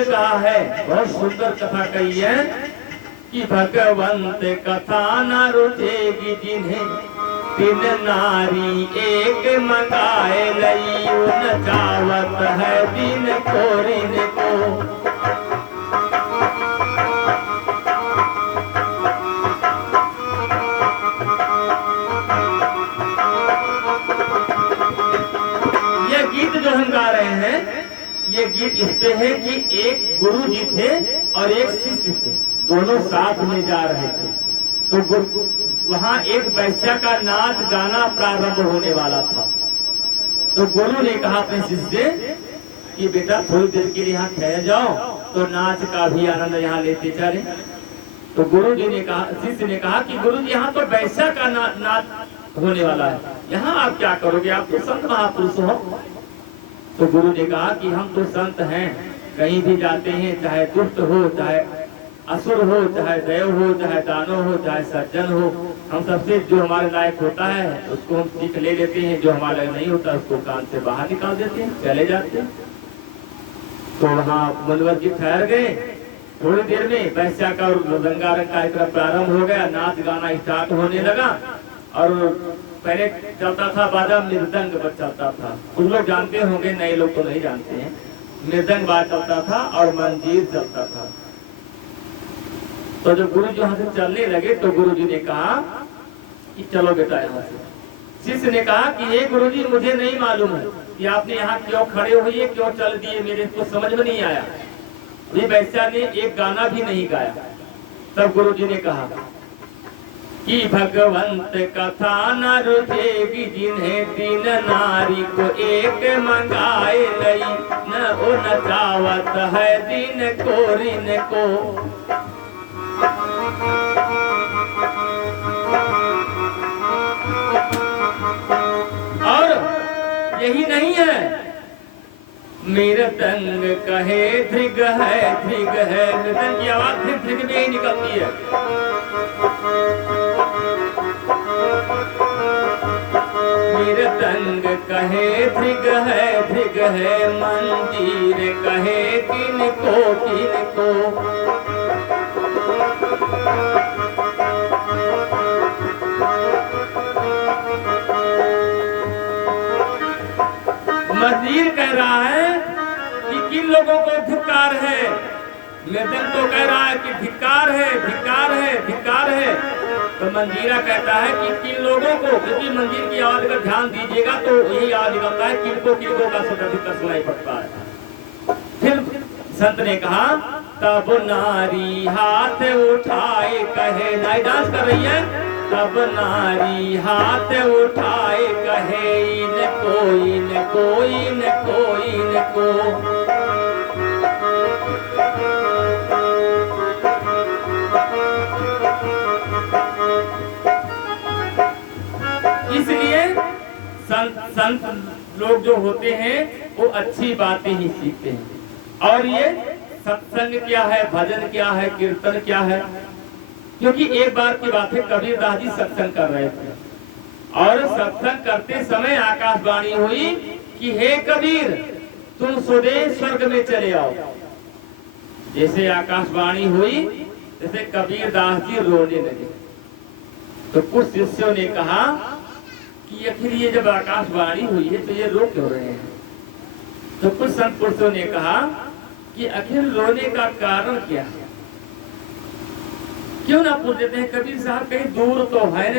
कहा है, बहुत सुंदर कथा कही है कि भगवंत कथा न रुचेगी जिन्हें तीन नारी एक मंगाए लई न चावत है दिन कोरिन को। ये गीत जो हम गा रहे हैं, ये गीत इस पे है कि एक गुरु जी थे और एक शिष्य थे, दोनों साथ में जा रहे थे। तो वहां एक वैश्या का नाच गाना प्रारंभ होने वाला था। तो गुरु ने कहा अपने शिष्य से कि बेटा थोड़ी देर के लिए यहाँ ठहर जाओ, तो नाच का भी आनंद यहाँ लेते चले। तो गुरु जी ने कहा, शिष्य ने कहा कि गुरु जी यहाँ तो वैश्या का नाच होने वाला है, यहाँ आप क्या करोगे, आप तो संत महापुरुष हो। तो गुरु ने कहा कि हम तो संत हैं, कहीं भी जाते हैं, चाहे दुष्ट हो, चाहे असुर हो, चाहे देव हो, चाहे दानव हो, चाहे सज्जन हो, हम सबसे जो हमारे लायक होता है उसको हम सीख ले लेते हैं, जो हमारे लायक नहीं होता उसको कान से बाहर निकाल देते हैं, चले जाते हैं। तो वहाँ मुनिवर जी ठहर गए। थोड़ी देर में वैश्या का और रंगारंग कार्यक्रम प्रारंभ हो गया, नाच गाना स्टार्ट होने लगा। और पहले चलता था बाजा, मृदंग पर चलता था, कुछ लोग जानते होंगे, नए लोग तो नहीं जानते हैं। मृदंग बाज चलता था और मंजीर चलता था। तो जब गुरु जी वहां से चलने लगे तो गुरु जी ने कहा कि चलो बेटा यहाँ से। शिष्य ने कहा कि हे गुरु जी, मुझे नहीं मालूम है कि आपने यहाँ क्यों खड़े हुए, क्यों चल दिए, मेरे को समझ में नहीं आया। ये वैश्या ने एक गाना भी नहीं गाया। तब गुरु जी ने कहा कि भगवंत कथा न रुचेगी जिन्हें तीन नारी को एक मंगाए लई न चावत है दिन कोरिन को। और यही नहीं है, मृदंग कहे धृग है, धृग है, मृदंग की आवाज धृग धृग में ही निकलती है। मृदंग कहे धृग है, धृग है, मंजीर कहे किन को। मंजीर कह रहा है कि किन लोगों को धिक्कार है, मृदंग तो कह रहा है कि धिक्कार है, धिक्कार है, धिक्कार है। तो मंजीरा कहता है कि किन लोगों को, क्योंकि मंजीर की आवाज अगर ध्यान दीजिएगा तो यही आवाज निकलता है, किनको किनको का शब्द अधिकतर सुनाई पड़ता है। फिर संत ने कहा तब नारी हाथ उठाए कहे, नाई डांस कर रही है, तब नारी हाथ उठाए कहे इनको इनको इनको इनको। इसलिए संत लोग जो होते हैं वो अच्छी बातें ही सीखते हैं। और ये सत्संग क्या है, भजन क्या है, कीर्तन क्या है। क्योंकि एक बार की बात है, कबीरदास जी सत्संग कर रहे थे और सत्संग करते समय आकाशवाणी हुई कि हे कबीर, तुम स्वदेश स्वर्ग में चले आओ। जैसे आकाशवाणी हुई, जैसे कबीरदास जी रोने लगे। तो कुछ शिष्यों ने कहा कि आखिर ये जब आकाशवाणी हुई है तो ये रो क्यों रहे हैं। तो कुछ संत पुरुषों ने कहा कि आखिर रोने का कारण क्या है, क्यों ना पूछ लेते हैं, कबीर साहब कहीं दूर तो है